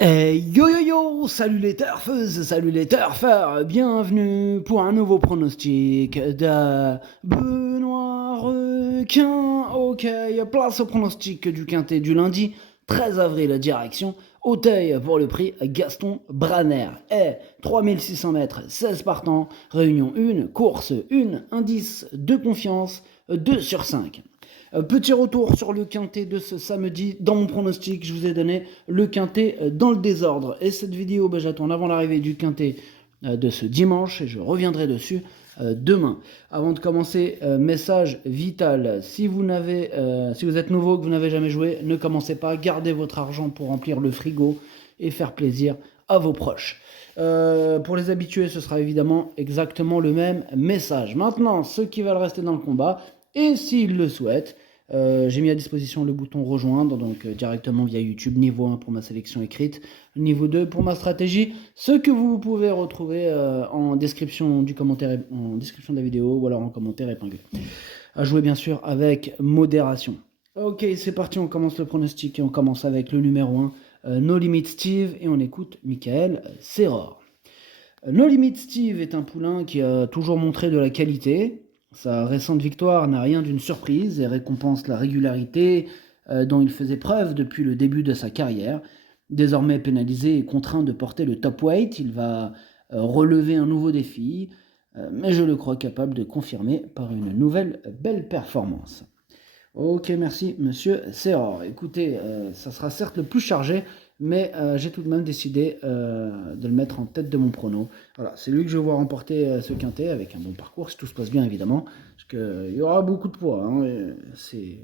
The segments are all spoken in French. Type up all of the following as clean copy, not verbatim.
Yo yo yo, salut les turfeuses, salut les turfeurs, bienvenue pour un nouveau pronostic de Benoît Requin. Ok, place au pronostic du quintet du lundi 13 avril, direction Auteuil pour le prix Gaston Braner. 3600 mètres, 16 partants, réunion 1, course 1, indice de confiance 2 sur 5. Petit retour sur le quintet de ce samedi. Dans mon pronostic, je vous ai donné le quintet dans le désordre. Et cette vidéo, j'attends avant l'arrivée du quintet de ce dimanche et je reviendrai dessus demain. Avant de commencer, message vital. Si vous êtes nouveau, que vous n'avez jamais joué, ne commencez pas. Gardez votre argent pour remplir le frigo et faire plaisir à vos proches. Pour les habitués, ce sera évidemment exactement le même message. Maintenant, ceux qui veulent rester dans le combat, et s'ils le souhaitent, j'ai mis à disposition le bouton rejoindre, donc directement via YouTube, niveau 1 pour ma sélection écrite, niveau 2 pour ma stratégie, ce que vous pouvez retrouver en description en description de la vidéo ou alors en commentaire épinglé. À jouer bien sûr avec modération. Ok, c'est parti, on commence le pronostic et on commence avec le numéro 1, No Limit Steve, et on écoute Michael Serror. No Limit Steve est un poulain qui a toujours montré de la qualité. Sa récente victoire n'a rien d'une surprise et récompense la régularité dont il faisait preuve depuis le début de sa carrière. Désormais pénalisé et contraint de porter le top weight, il va relever un nouveau défi, mais je le crois capable de confirmer par une nouvelle belle performance. Ok, merci Monsieur Serror. Écoutez, ça sera certes le plus chargé, mais j'ai tout de même décidé de le mettre en tête de mon prono. Voilà, c'est lui que je vois remporter ce quintet avec un bon parcours, si tout se passe bien évidemment, parce qu'il y aura beaucoup de poids. C'est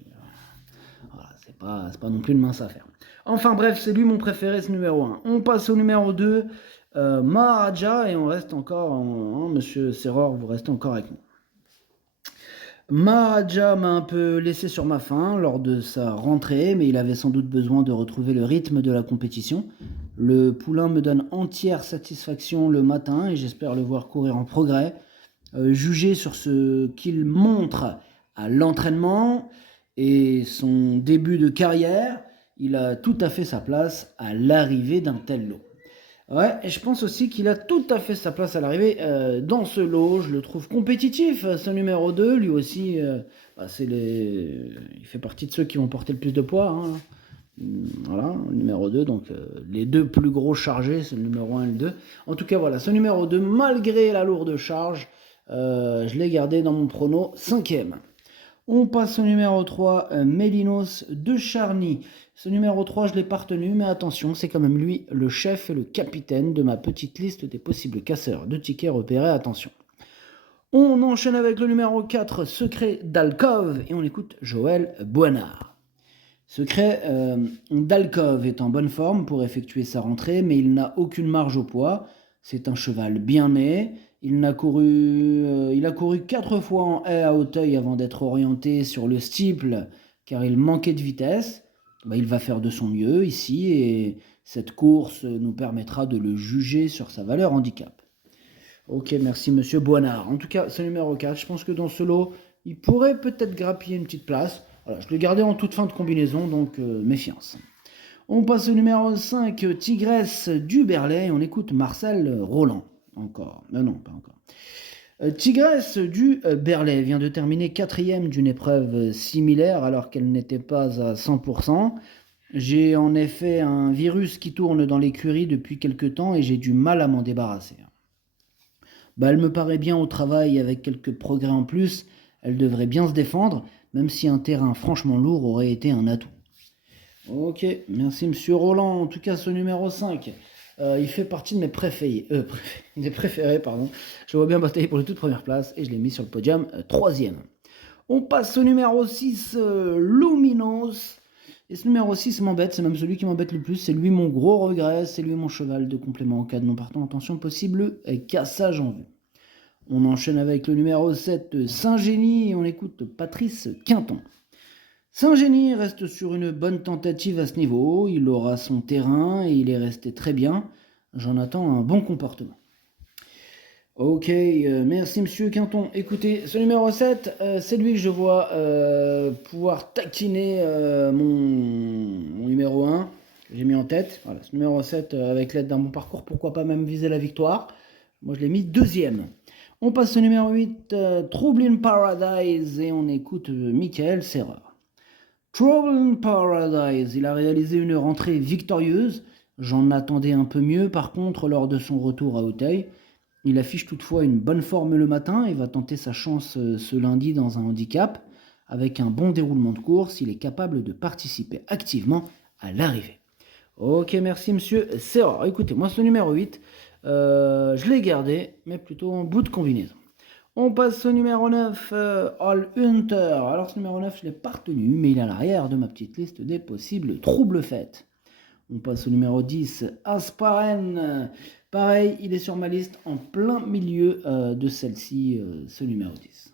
pas non plus une mince affaire. Enfin bref, c'est lui mon préféré, ce numéro 1. On passe au numéro 2, Maharaja, et on reste encore, Monsieur Serror, vous restez encore avec nous. Maharaja m'a un peu laissé sur ma faim lors de sa rentrée, mais il avait sans doute besoin de retrouver le rythme de la compétition. Le poulain me donne entière satisfaction le matin et j'espère le voir courir en progrès. Jugé sur ce qu'il montre à l'entraînement et son début de carrière, il a tout à fait sa place à l'arrivée d'un tel lot. Ouais, et je pense aussi qu'il a tout à fait sa place à l'arrivée dans ce lot. Je le trouve compétitif, ce numéro 2. Lui aussi, il fait partie de ceux qui vont porter le plus de poids. Voilà, le numéro 2. Donc, les deux plus gros chargés, c'est le numéro 1 et le 2. En tout cas, voilà, ce numéro 2, malgré la lourde charge, je l'ai gardé dans mon prono 5e. On passe au numéro 3, Mélinos de Charny. Ce numéro 3, je ne l'ai pas retenu, mais attention, c'est quand même lui le chef et le capitaine de ma petite liste des possibles casseurs de tickets repérés. Attention. On enchaîne avec le numéro 4, Secret d'Alcove, et on écoute Joël Boinard. Secret d'Alcove est en bonne forme pour effectuer sa rentrée, mais il n'a aucune marge au poids. C'est un cheval bien né. Il a couru 4 fois en haie à Auteuil avant d'être orienté sur le steeple car il manquait de vitesse. Il va faire de son mieux ici et cette course nous permettra de le juger sur sa valeur handicap. Ok, merci Monsieur Boinard. En tout cas, c'est le numéro 4. Je pense que dans ce lot, il pourrait peut-être grappiller une petite place. Voilà, je le gardais en toute fin de combinaison, donc méfiance. On passe au numéro 5, Tigresse du Berlay, et on écoute Marcel Roland. Encore. Non, pas encore. Tigresse du Berlay vient de terminer 4e d'une épreuve similaire alors qu'elle n'était pas à 100%. J'ai en effet un virus qui tourne dans l'écurie depuis quelque temps et j'ai du mal à m'en débarrasser. Elle me paraît bien au travail avec quelques progrès en plus. Elle devrait bien se défendre, même si un terrain franchement lourd aurait été un atout. Ok, merci Monsieur Roland. En tout cas, ce numéro 5, il fait partie de mes préférés. Je vois bien batailler pour les toutes premières places et je l'ai mis sur le podium 3e. On passe au numéro 6, Luminos. Et ce numéro 6 m'embête, c'est même celui qui m'embête le plus. C'est lui mon gros regret, c'est lui mon cheval de complément en cas de non partant. Attention, possible cassage en vue. On enchaîne avec le numéro 7, Saint-Génie, et on écoute Patrice Quinton. Saint-Génie reste sur une bonne tentative à ce niveau, il aura son terrain et il est resté très bien. J'en attends un bon comportement. Ok, merci Monsieur Quinton. Écoutez, ce numéro 7, c'est lui que je vois pouvoir taquiner mon numéro 1. j'ai mis en tête. Voilà, ce numéro 7, avec l'aide d'un bon parcours, pourquoi pas même viser la victoire. Moi, je l'ai mis deuxième. On passe au numéro 8, Trouble in Paradise, et on écoute Michael Serreur. Trouble in Paradise, il a réalisé une rentrée victorieuse. J'en attendais un peu mieux, par contre, lors de son retour à Auteuil. Il affiche toutefois une bonne forme le matin et va tenter sa chance ce lundi dans un handicap. Avec un bon déroulement de course, il est capable de participer activement à l'arrivée. Ok, merci monsieur Serreur. Écoutez, moi ce numéro 8, je l'ai gardé, mais plutôt en bout de combinaison. On passe au numéro 9, All Hunter. Alors ce numéro 9, je ne l'ai pas retenu, mais il est à l'arrière de ma petite liste des possibles troubles faits. On passe au numéro 10, Asparen. Pareil, il est sur ma liste en plein milieu de celle-ci, ce numéro 10.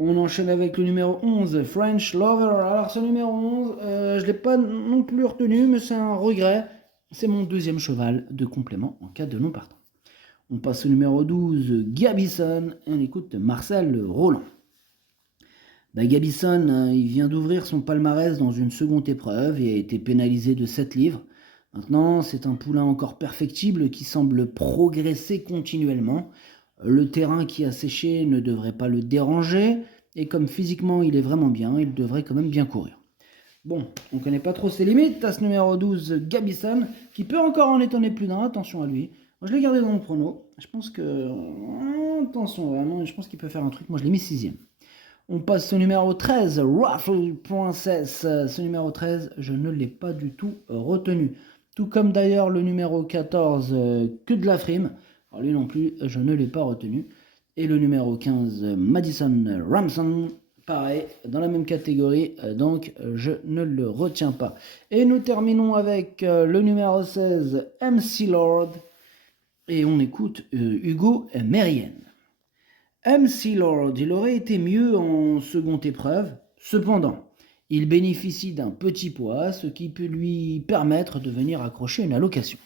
On enchaîne avec le numéro 11, French Lover. Alors ce numéro 11, je ne l'ai pas non plus retenu, mais c'est un regret. C'est mon deuxième cheval de complément en cas de non partant. On passe au numéro 12, Gabison, et on écoute Marcel Roland. Gabison, il vient d'ouvrir son palmarès dans une seconde épreuve et a été pénalisé de 7 livres. Maintenant, c'est un poulain encore perfectible qui semble progresser continuellement. Le terrain qui a séché ne devrait pas le déranger, et comme physiquement il est vraiment bien, il devrait quand même bien courir. Bon, on ne connaît pas trop ses limites à ce numéro 12, Gabison, qui peut encore en étonner plus d'un, attention à lui. Moi je l'ai gardé dans mon prono, je pense que... Attention vraiment, je pense qu'il peut faire un truc, moi je l'ai mis 6ème. On passe au numéro 13, Raffle Princess. Ce numéro 13, je ne l'ai pas du tout retenu. Tout comme d'ailleurs le numéro 14, Que de la frime. Alors lui non plus, je ne l'ai pas retenu. Et le numéro 15, Madison Ramson. Pareil, dans la même catégorie, donc je ne le retiens pas. Et nous terminons avec le numéro 16, MC Lord. Et on écoute Hugo Mérienne. MC Lord, il aurait été mieux en seconde épreuve. Cependant, il bénéficie d'un petit poids, ce qui peut lui permettre de venir accrocher une allocation.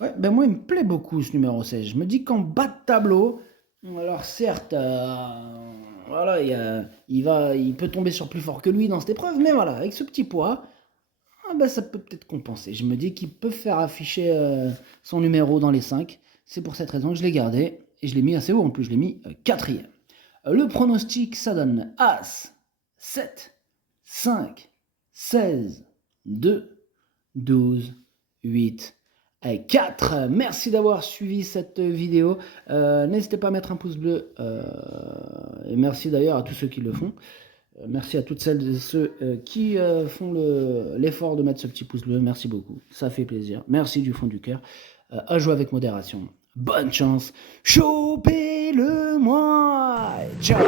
Ouais, moi il me plaît beaucoup ce numéro 16. Je me dis qu'en bas de tableau, alors certes, voilà, il peut tomber sur plus fort que lui dans cette épreuve, mais voilà, avec ce petit poids, ça peut peut-être compenser. Je me dis qu'il peut faire afficher son numéro dans les 5. C'est pour cette raison que je l'ai gardé. Et je l'ai mis assez haut, en plus je l'ai mis 4ème. Le pronostic, ça donne As, 7, 5, 16, 2, 12, 8 et 4. Merci d'avoir suivi cette vidéo. N'hésitez pas à mettre un pouce bleu. Et merci d'ailleurs à tous ceux qui le font. Merci à toutes celles et ceux qui font l'effort de mettre ce petit pouce bleu. Merci beaucoup, ça fait plaisir. Merci du fond du cœur. À jouer avec modération. Bonne chance, chopez-le-moi. Ciao.